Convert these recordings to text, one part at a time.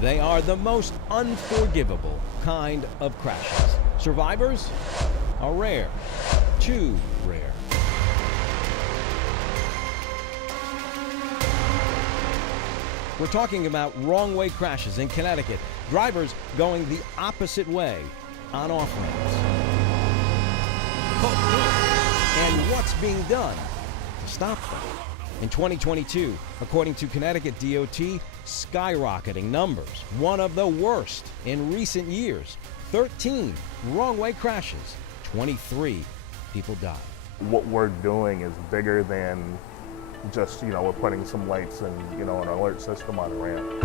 They are the most unforgivable kind of crashes. Survivors are rare, too rare. We're talking about wrong-way crashes in Connecticut. Drivers going the opposite way on off-ramps. And what's being done to stop them? In 2022, according to Connecticut DOT, skyrocketing numbers, one of the worst in recent years. 13 wrong-way crashes, 23 people died. What we're doing is bigger than just, we're putting some lights and, an alert system on a ramp.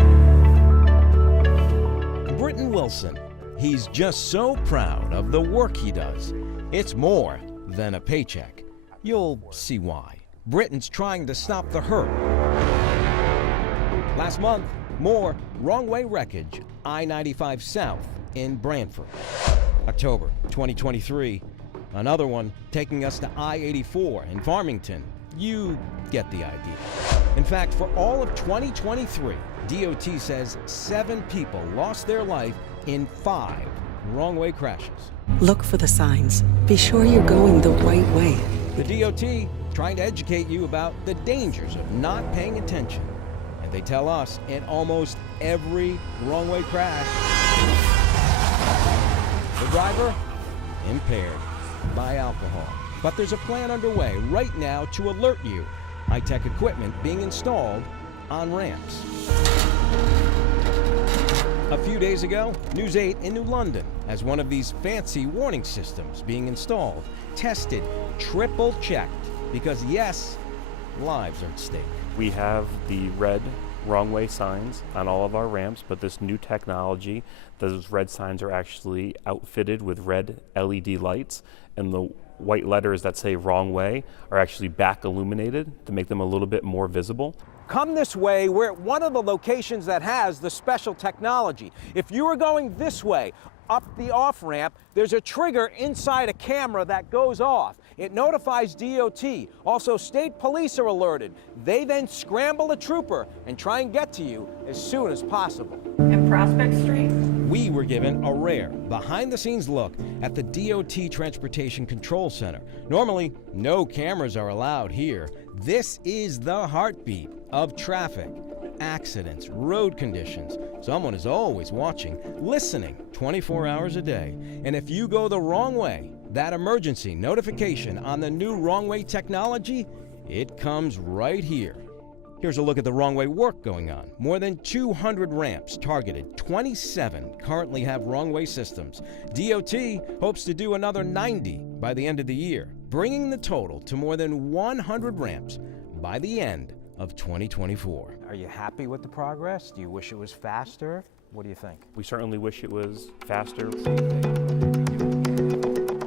Britton Wilson, he's just so proud of the work he does. It's more than a paycheck. You'll see why. Britton's trying to stop the hurt. Last month, more wrong-way wreckage, I-95 South in Branford. October 2023, another one taking us to I-84 in Farmington. You get the idea. In fact, for all of 2023, DOT says 7 people lost their life in 5 wrong-way crashes. Look for the signs. Be sure you're going the right way. The DOT trying to educate you about the dangers of not paying attention. And they tell us in almost every wrong-way crash, the driver impaired by alcohol. But there's a plan underway right now to alert you. High-tech equipment being installed on ramps. A few days ago, News 8 in New London has one of these fancy warning systems being installed, tested, triple-checked, because yes, lives are at stake. We have the red wrong-way signs on all of our ramps, but this new technology, those red signs are actually outfitted with red LED lights, and the white letters that say wrong way are actually back illuminated to make them a little bit more visible. Come this way, we're at one of the locations that has the special technology. If you were going this way, up the off-ramp, there's a trigger inside a camera that goes off. It notifies DOT. Also, state police are alerted. They then scramble a trooper and try and get to you as soon as possible. And Prospect Street? We were given a rare, behind-the-scenes look at the DOT Transportation Control Center. Normally, no cameras are allowed here. This is the heartbeat of traffic, accidents, road conditions. Someone is always watching, listening 24 hours a day. And if you go the wrong way, that emergency notification on the new wrong-way technology, it comes right here. Here's a look at the wrong-way work going on. More than 200 ramps targeted. 27 currently have wrong-way systems. DOT hopes to do another 90 by the end of the year, bringing the total to more than 100 ramps by the end of 2024. Are you happy with the progress? Do you wish it was faster? What do you think? We certainly wish it was faster.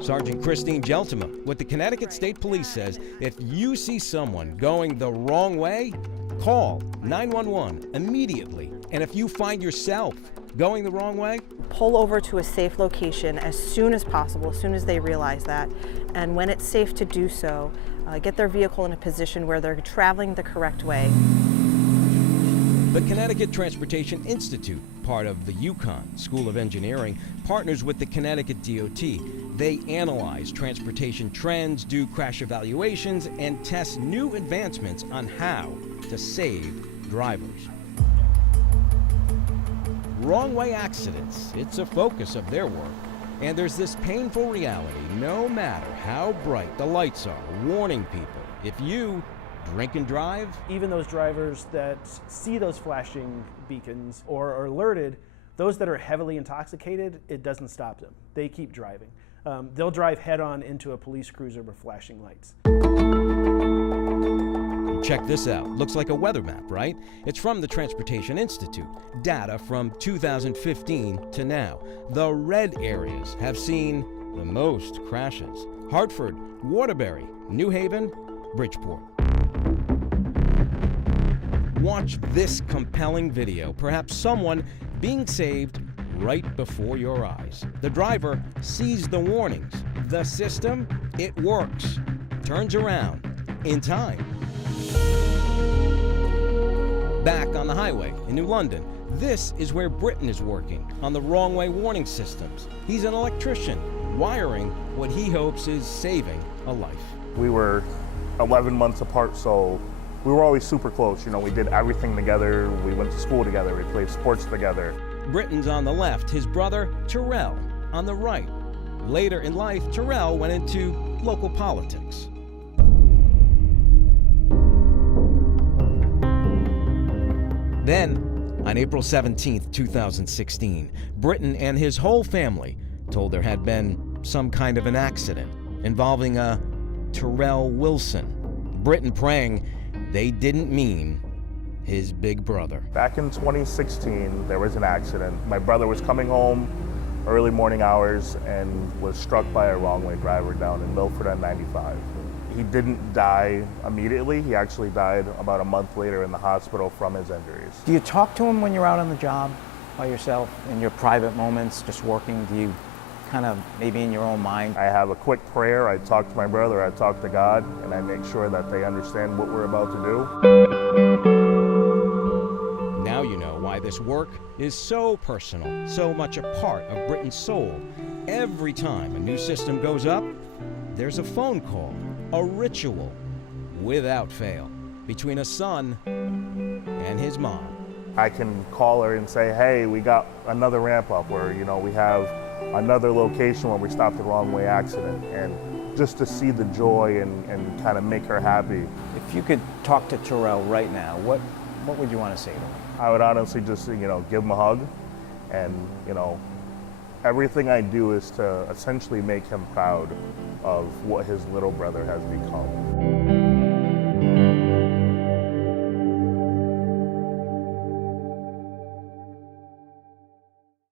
Sergeant Christine Geltima with the Connecticut State Police says if you see someone going the wrong way, call 911 immediately. And if you find yourself going the wrong way, pull over to a safe location as soon as possible, as soon as they realize that. And when it's safe to do so, get their vehicle in a position where they're traveling the correct way. The Connecticut Transportation Institute, part of the UConn School of Engineering, partners with the Connecticut DOT. They analyze transportation trends, do crash evaluations, and test new advancements on how to save drivers. Wrong-way accidents, it's a focus of their work. And there's this painful reality, no matter how bright the lights are, warning people, if you drink and drive. Even those drivers that see those flashing beacons or are alerted, those that are heavily intoxicated, it doesn't stop them. They keep driving. They'll drive head-on into a police cruiser with flashing lights. Check this out. Looks like a weather map, right? It's from the Transportation Institute. Data from 2015 to now. The red areas have seen the most crashes. Hartford, Waterbury, New Haven, Bridgeport. Watch this compelling video. Perhaps someone being saved right before your eyes. The driver sees the warnings. The system, it works. Turns around in time. Back on the highway in New London, this is where Britton is working on the wrong way warning systems. He's an electrician, wiring what he hopes is saving a life. We were 11 months apart, so we were always super close. You know, we did everything together. We went to school together. We played sports together. Britton's on the left, his brother Terrell on the right. Later in life, Terrell went into local politics. Then, on April 17, 2016, Britton and his whole family told there had been some kind of an accident involving a Terrell Wilson. Britton praying they didn't mean his big brother. Back in 2016, there was an accident. My brother was coming home early morning hours and was struck by a wrong-way driver down in Milford on 95. He didn't die immediately. He actually died about a month later in the hospital from his injuries. Do you talk to him when you're out on the job by yourself, in your private moments, just working? Do you kind of, maybe in your own mind? I have a quick prayer. I talk to my brother, I talk to God, and I make sure that they understand what we're about to do. Now you know why this work is so personal, so much a part of Britton's soul. Every time a new system goes up, there's a phone call, a ritual, without fail, between a son and his mom. I can call her and say, hey, we got another ramp up, or, you know, we have another location where we stopped the wrong way accident, and just to see the joy and kind of make her happy. If you could talk to Terrell right now, what would you want to say to him? I would honestly just, you know, give him a hug, and, you know, everything I do is to essentially make him proud of what his little brother has become.